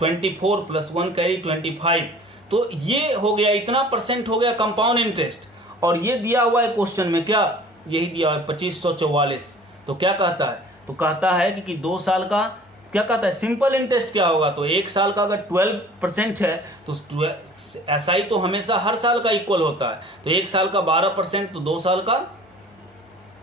24 plus 1 carry 25। तो ये हो गया, इतना परसेंट हो गया कंपाउंड इंटरेस्ट। और ये दिया हुआ है क्वेश्चन में, क्या यही दिया है 2544। तो क्या कहता है, तो कहता है कि 2 साल का क्या कहता है सिंपल इंटरेस्ट क्या होगा, तो 1 साल का अगर 12% है तो एसआई तो हमेशा हर साल का इक्वल होता है, तो 1 साल का 12% तो 2 साल का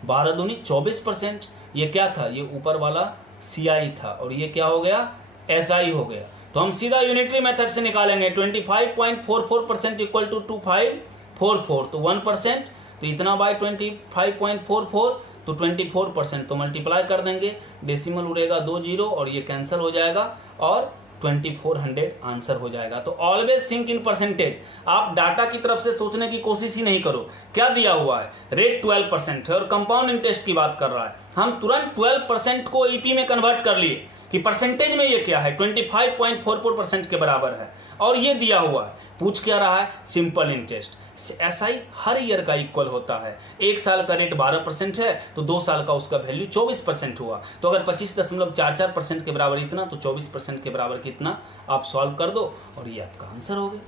12 दूनी 24%। ये क्या था, ये ऊपर वाला सीआई था और ये क्या हो गया एसआई हो गया। तो हम सीधा यूनिटरी मेथड से निकालेंगे 25.44% इक्वल टू 2544, तो 1%, तो इतना बाय 25.44 तो 24%, तो मल्टीप्लाई कर देंगे, डेसिमल उड़ेगा 2 0 और ये कैंसिल हो जाएगा और 2400 आंसर हो जाएगा। तो ऑलवेज थिंक इन परसेंटेज, आप डाटा की तरफ से सोचने की कोशिश ही नहीं करो। क्या दिया हुआ है, रेट 12% है और कंपाउंड इंटरेस्ट की बात कर रहा है, हम तुरंत 12% को ईपी में कन्वर्ट कर लिए कि परसेंटेज में ये क्या है 25.44% के बराबर है। और ये दिया हुआ है, पूछ क्या रहा है सिंपल इंटरेस्ट, एसआई हर ईयर का इक्वल होता है। 1 साल का रेट 12% है तो 2 साल का उसका वैल्यू 24% हुआ, तो अगर 25.44% के बराबर इतना तो 24% के बराबर कितना, आप सॉल्व कर दो और ये आपका आंसर हो गया।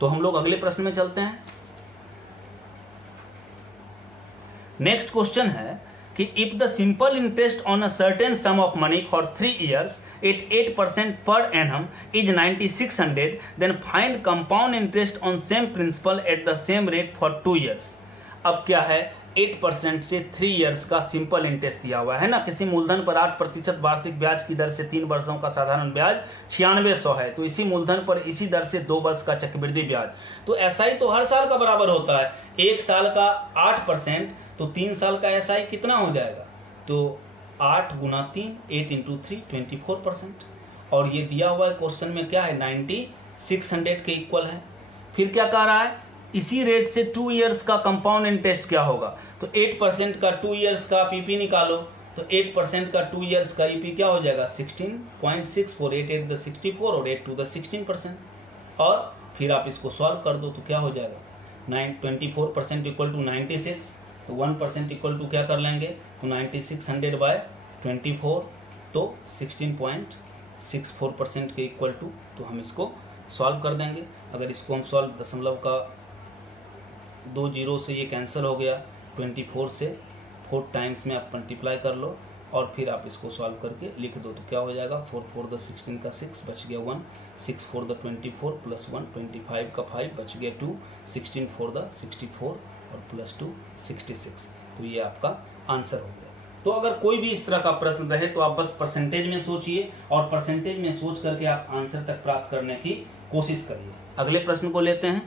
तो हम लोग अगले प्रश्न में चलते हैं। नेक्स्ट क्वेश्चन है कि if the simple interest on a certain sum of money for 3 years at 8% per annum is 9600, then find compound interest on same principal at the same rate for 2 years. अब क्या है 8% से 3 years का simple interest दिया हुआ है ना, किसी मूलधन पर 8% वार्षिक ब्याज की दर से 3 वर्षों का साधारण ब्याज 9600 है, तो इसी मूलधन पर इसी दर से 2 वर्ष का चक्रवृद्धि ब्याज। तो एसआई तो हर साल का बराबर होता है, 1 साल का 8% तो 3 साल का एसआई कितना हो जाएगा, तो 8 गुना 3 8 इंटू 3 24%। और ये दिया हुआ है क्वेश्चन में क्या है 9600 के इक्वल है। फिर क्या कह रहा है, इसी रेट से 2 इयर्स का कंपाउंड इंटरेस्ट क्या होगा, तो 8% का 2 इयर्स का आप ईपी निकालो, तो 8% का 2 इयर्स का ईपी क्या हो जाएगा 16.64, 8 8 द 64 और 8 2 द 16%। और फिर आप इसको सॉल्व कर दो तो क्या हो जाएगा 24% इक्वल टू 96, तो 1% इक्वल टू क्या कर लेंगे, तो 9600 बाय 24 तो 16.64% के इक्वल टू, तो हम इसको सॉल्व कर देंगे। अगर इसको हम सॉल्व, दशमलव का 2 0 से ये कैंसिल हो गया, 24 से 4 टाइम्स में आप मल्टीप्लाई कर लो और फिर आप इसको सॉल्व करके लिख दो तो क्या हो जाएगा, 4 4 द 16 का 6 बच गया 1, 6 4 द 24 प्लस 1 25 का 5 बच गया 2, 16 4 द 64 और प्लस 2 66। तो ये आपका आंसर हो गया। तो अगर कोई भी इस तरह का प्रश्न रहे तो आप बस परसेंटेज में सोचिए और परसेंटेज में सोच करके आप आंसर तक प्राप्त करने की कोशिश करिए। अगले प्रश्न को लेते हैं।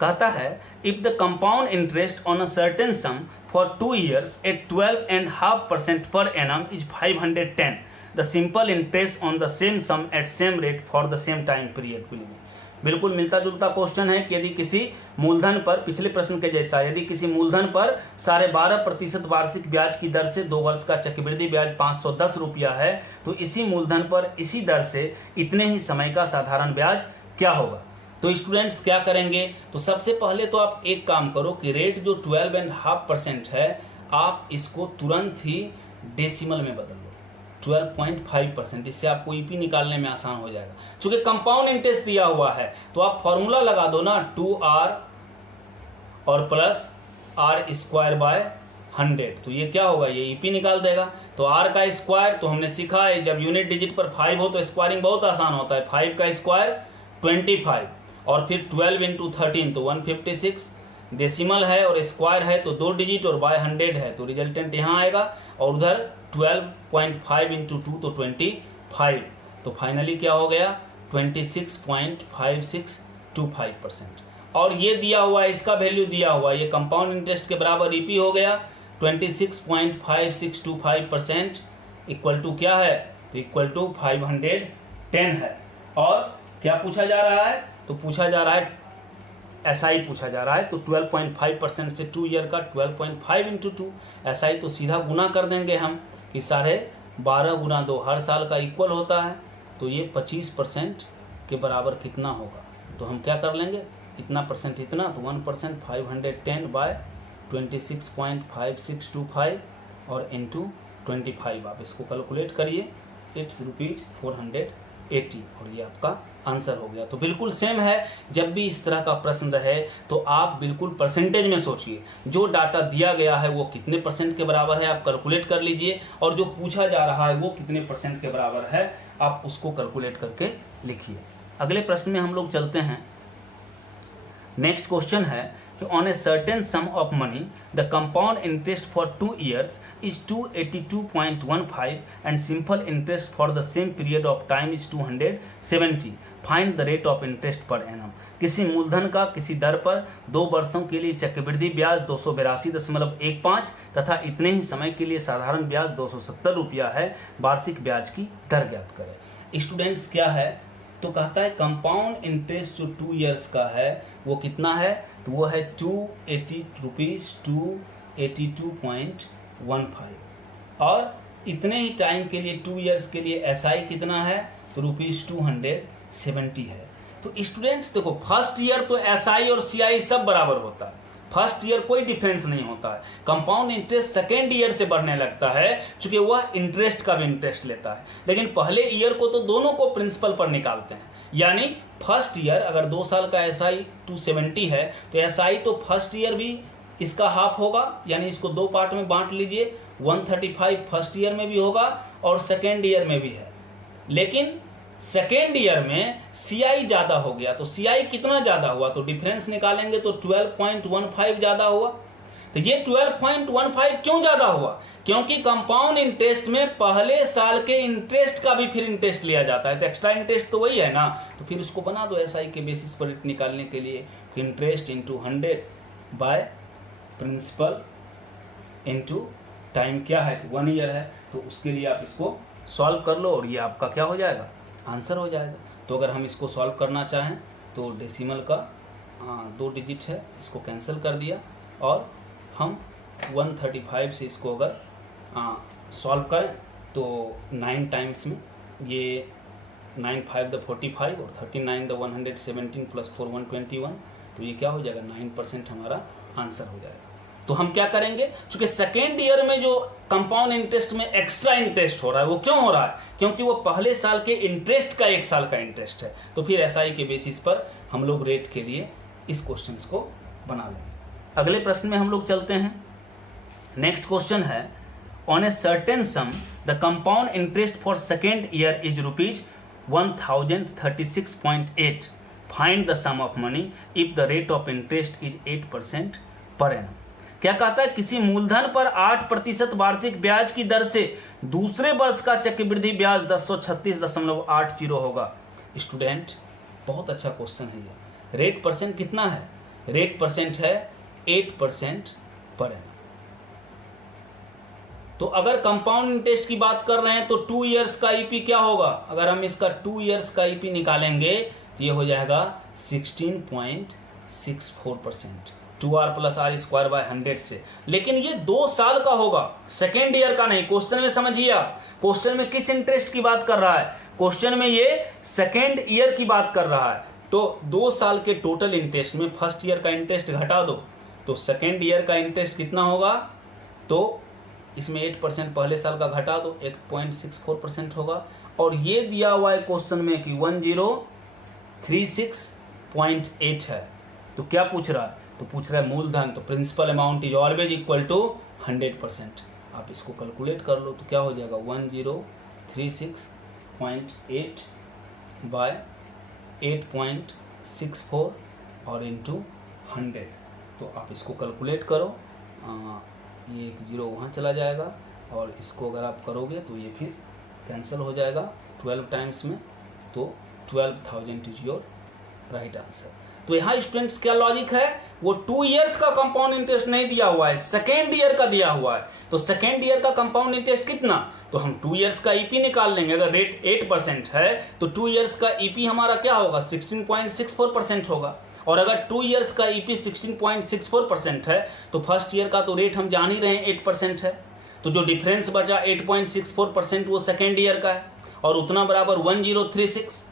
कहता है if the compound interest on a certain some for 2 years at 12.5% per annum is 510. The simple interest on the same sum at same rate for the same time period will be। बिल्कुल मिलता जुलता question है कि यदि किसी मूलधन पर, पिछले प्रश्न के जैसा, यदि किसी मूलधन पर 12.5% वार्षिक ब्याज की दर से 2 वर्ष का चक्रवृद्धि ब्याज 510 रुपया है तो इसी मूलधन पर इसी दर से इतने ही समय का साधारण ब्याज क्या होगा। तो स्टूडेंट्स क्या करेंगे, तो सबसे पहले तो आप एक काम करो कि रेट जो 12.5% है आप इसको तुरंत ही डेसिमल में बदल लो 12.5%। इससे आपको ईपी निकालने में आसान हो जाएगा। चूंकि कंपाउंड इंटरेस्ट दिया हुआ है तो आप फॉर्मूला लगा दो ना 2r और प्लस r स्क्वायर बाय 100। तो ये क्या होगा, ये ईपी निकाल देगा। तो r का स्क्वायर तो हमने सीखा है जब यूनिट डिजिट पर 5 हो तो स्क्वायरिंग बहुत आसान होता है। 5 का स्क्वायर 25 और फिर 12 इंटू 13 तो 156। डेसिमल है और स्क्वायर है तो 2 डिजिट और बाय 100 है तो रिजल्टेंट यहाँ आएगा और उधर 12.5 इंटू 2 तो 25। तो फाइनली क्या हो गया 26.5625%। और ये दिया हुआ है, इसका वैल्यू दिया हुआ है, ये कंपाउंड इंटरेस्ट के बराबर ईपी हो गया 26.5625% इक्वल टू क्या है, तो इक्वल टू 510 है। और क्या पूछा जा रहा है, तो पूछा जा रहा है एसआई पूछा जा रहा है। तो 12.5% से 2 ईयर का 12.5 इंटू 2 एसआई तो सीधा गुना कर देंगे हम कि 12.5 गुना 2 हर साल का इक्वल होता है। तो ये 25% के बराबर कितना होगा, तो हम क्या कर लेंगे इतना परसेंट इतना तो 1% 510 बाय 26.5625 और इंटू 25 आप इसको कैलकुलेट करिए, इट्स ₹480 और ये आपका आंसर हो गया। तो बिल्कुल सेम है, जब भी इस तरह का प्रश्न रहे तो आप बिल्कुल परसेंटेज में सोचिए, जो डाटा दिया गया है वो कितने परसेंट के बराबर है आप कैलकुलेट कर लीजिए और जो पूछा जा रहा है वो कितने परसेंट के बराबर है आप उसको कैलकुलेट करके लिखिए। अगले प्रश्न में हम लोग चलते हैं। नेक्स्ट क्वेश्चन है कि on a certain sum of money the compound interest for 2 years is 282.15 and simple interest for the same period of time is 270. Find the rate of interest per annum। किसी मूलधन का किसी दर पर 2 वर्षों के लिए चक्रवृद्धि ब्याज 282.15 तथा इतने ही समय के लिए साधारण ब्याज 270 रुपया है। वार्षिक ब्याज की दर ज्ञात करें। स्टूडेंट्स क्या है, तो कहता है कंपाउंड इंटरेस्ट जो 2 years का है वो कितना है, तो वो है 282.15 और इतने ही टाइम के लिए 2 years के लिए एसआई कितना है, तो ₹270 है। तो स्टूडेंट्स देखो फर्स्ट ईयर तो एसआई और सीआई सब बराबर होता है, फर्स्ट ईयर कोई डिफरेंस नहीं होता है। कंपाउंड इंटरेस्ट सेकेंड ईयर से बढ़ने लगता है क्योंकि वह इंटरेस्ट का भी इंटरेस्ट लेता है, लेकिन पहले ईयर को तो दोनों को प्रिंसिपल पर निकालते हैं। यानी फर्स्ट ईयर अगर 2 साल का एसआई 270 है तो एसआई तो फर्स्ट ईयर भी इसका हाफ होगा, यानी इसको 2 पार्ट में बांट लीजिए, 135 फर्स्ट ईयर में भी होगा और सेकेंड ईयर में भी है। लेकिन सेकेंड ईयर में सीआई ज्यादा हो गया, तो सीआई कितना ज्यादा हुआ, तो डिफरेंस निकालेंगे तो 12.15 ज्यादा हुआ। तो ये 12.15 क्यों ज्यादा हुआ, क्योंकि कंपाउंड इंटरेस्ट में पहले साल के इंटरेस्ट का भी फिर इंटरेस्ट लिया जाता है, तो एक्स्ट्रा इंटरेस्ट तो वही है ना, तो फिर उसको बना दो एसआई के बेसिस पर निकालने के लिए interest into 100 by principal into time क्या है, 1 ईयर है, तो उसके लिए आप इसको सॉल्व कर लो और ये आपका क्या हो जाएगा, आंसर हो जाएगा। तो अगर हम इसको सॉल्व करना चाहें तो डेसिमल का 2 डिजिट है, इसको कैंसिल कर दिया और हम 135 से इसको अगर सॉल्व करें तो 9 टाइम्स में ये 9 5 द 45 और 39 द 117 प्लस 4 121, तो ये क्या हो जाएगा 9% हमारा आंसर हो जाएगा। तो हम क्या करेंगे, क्योंकि सेकेंड ईयर में जो कंपाउंड इंटरेस्ट में एक्स्ट्रा इंटरेस्ट हो रहा है वो क्यों हो रहा है, क्योंकि वो पहले साल के इंटरेस्ट का 1 साल का इंटरेस्ट है। तो फिर एसआई के बेसिस पर हम लोग रेट के लिए इस क्वेश्चंस को बना लेंगे। अगले प्रश्न में हम लोग चलते हैं। नेक्स्ट क्वेश्चन है on a certain sum the compound interest for second year is ₹1036.8. Find the sum of money if the rate of interest is 8% per annum. क्या कहता है, किसी मूलधन पर 8% वार्षिक ब्याज की दर से दूसरे वर्ष का चक्रवृद्धि ब्याज 1036.80 होगा. स्टूडेंट बहुत अच्छा क्वेश्चन है ये. रेट परसेंट कितना है? रेट परसेंट है 8% पर एनम. तो अगर कंपाउंड इंटरेस्ट की बात कर रहे हैं तो 2 इयर्स का ईपी क्या होगा? अगर हम इसका 2 इयर्स का ईपी निकालेंगे तो ये हो जाएगा 16.64%, 2r + r² से. लेकिन ये 2 साल का होगा, सेकेंड ईयर का नहीं. क्वेश्चन में समझिए आप, क्वेश्चन में किस इंटरेस्ट की बात कर रहा है? क्वेश्चन में ये सेकेंड ईयर की बात कर रहा है. तो 2 साल के टोटल इंटरेस्ट में फर्स्ट ईयर का इंटरेस्ट घटा दो तो सेकेंड ईयर का इंटरेस्ट कितना होगा? तो इसमें 8% पहले साल का घटा दो, 1.64% होगा. और ये दिया हुआ है क्वेश्चन में कि 1036.8 है. तो क्या पूछ रहा है? तो पूछ रहा है मूलधन. तो principal amount is always equal to 100%. आप इसको कैलकुलेट कर लो तो क्या हो जाएगा? 1036.8 बाय 8.64 और इंटू 100. तो आप इसको कैलकुलेट करो. ये एक 0 वहाँ चला जाएगा और इसको अगर आप करोगे तो ये फिर कैंसिल हो जाएगा 12 टाइम्स में. तो 12,000 इज योर राइट आंसर. तो यहाँ स्टूडेंट्स क्या लॉजिक है? वो 2 इयर्स का कंपाउंड इंटरेस्ट नहीं दिया हुआ है, सेकेंड ईयर का दिया हुआ है. तो सेकेंड ईयर का कंपाउंड इंटरेस्ट कितना? तो हम 2 इयर्स का ईपी निकाल लेंगे. अगर रेट 8% है तो 2 इयर्स का ईपी हमारा क्या होगा? 16.64% होगा. और अगर 2 इयर्स का ईपी 16.64% है तो फर्स्ट ईयर का तो रेट हम जान ही रहे हैं 8% है. तो जो डिफरेंस बचा 8.64% वो सेकेंड ईयर का है और उतना बराबर 1036.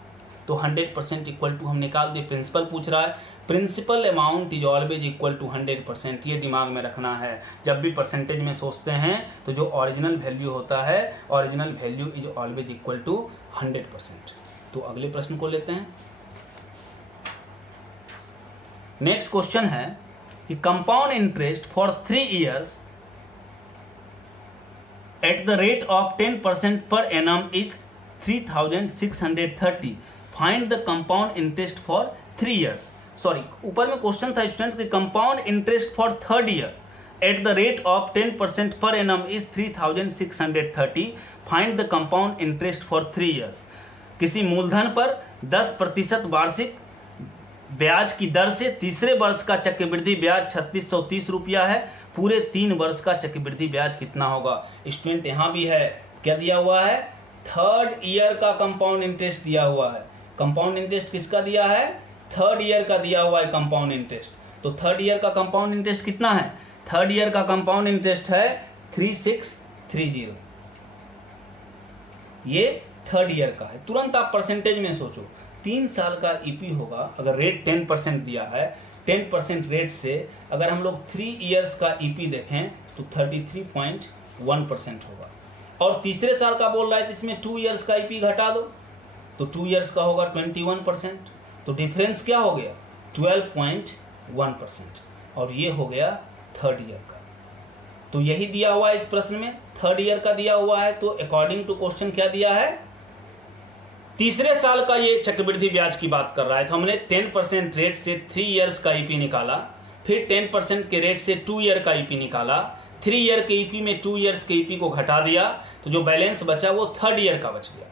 तो 100% इक्वल टू हम निकाल दिए. प्रिंसिपल पूछ रहा है, principal amount is always equal to 100%. ये दिमाग में रखना है. जब भी परसेंटेज में सोचते हैं तो जो ओरिजिनल वैल्यू होता है, original value is always equal to 100%. तो अगले प्रश्न को लेते हैं. नेक्स्ट क्वेश्चन है कि compound interest for 3 years at the rate of 10% per annum is 3,630. Find the compound interest for 3 years. Sorry, ऊपर में क्वेश्चन था स्टूडेंट कि compound interest for third year at the rate of 10% per annum is 3,630. Find the compound interest for 3 years. किसी मूलधन पर 10% वार्षिक ब्याज की दर से तीसरे वर्ष का चक्रवृद्धि ब्याज 3630 रुपया है. पूरे 3 वर्ष का चक्रवृद्धि ब्याज कितना होगा? स्टूडेंट यहाँ भी है, क्या दिया हुआ है? थर्ड ईयर का कंपाउंड इंटरेस्ट दिया हुआ है. कंपाउंड इंटरेस्ट किसका दिया है? थर्ड ईयर का दिया हुआ है कंपाउंड इंटरेस्ट. तो थर्ड ईयर का कंपाउंड इंटरेस्ट कितना है? थर्ड ईयर का कंपाउंड इंटरेस्ट है 3630. ये थर्ड ईयर का है. तुरंत आप परसेंटेज में सोचो. 3 साल का ईपी होगा. अगर रेट 10% दिया है, 10% रेट से अगर हम लोग 3 इयर्स का ईपी देखें तो 33.1% होगा. और तीसरे साल का बोल रहा है तो इसमें 2 इयर्स का ईपी घटा दो तो 2 इयर्स का होगा 21%. तो डिफरेंस क्या हो गया? 12.1%. और ये हो गया थर्ड ईयर का. तो यही दिया हुआ है इस प्रश्न में, थर्ड ईयर का दिया हुआ है. तो अकॉर्डिंग टू क्वेश्चन क्या दिया है? तीसरे साल का ये चक्रवृद्धि ब्याज की बात कर रहा है. तो हमने 10% रेट से 3 इयर्स का ईपी निकाला, फिर 10% के रेट से 2 ईयर का ईपी निकाला, 3 ईयर के ईपी में 2 इयर्स के ईपी को घटा दिया तो जो बैलेंस बचा वो थर्ड ईयर का बच गया.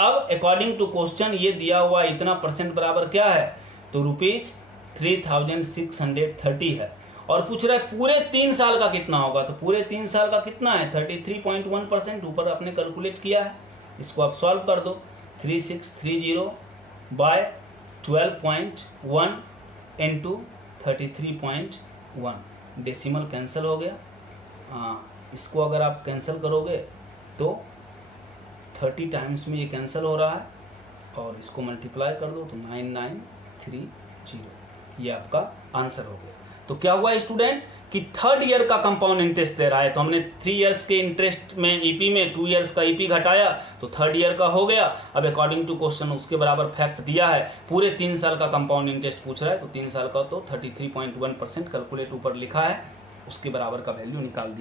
अब अकॉर्डिंग टू क्वेश्चन ये दिया हुआ इतना परसेंट बराबर क्या है? तो ₹3,630 है. और पूछ रहा है पूरे 3 साल का कितना होगा? तो पूरे 3 साल का कितना है? 33.1%. ऊपर आपने कैलकुलेट किया है, इसको आप सॉल्व कर दो. 3630 बाय 12.1 इंटू 33.1. डेसिमल कैंसिल हो गया. इसको अगर आप कैंसिल करोगे तो 30 टाइम्स में ये कैंसिल हो रहा है और इसको मल्टीप्लाई कर दो तो 9930. ये आपका आंसर हो गया. तो क्या हुआ स्टूडेंट कि थर्ड ईयर का कंपाउंड इंटरेस्ट दे रहा है. तो हमने 3 इयर्स के इंटरेस्ट में ईपी में 2 इयर्स का ईपी घटाया तो थर्ड ईयर का हो गया. अब अकॉर्डिंग टू क्वेश्चन उसके बराबर फैक्ट दिया है. पूरे 3 साल का कंपाउंड इंटरेस्ट पूछ रहा है तो 3 साल का तो 33.1% कैलकुलेट ऊपर लिखा है, उसके बराबर का वैल्यू निकाल दिया.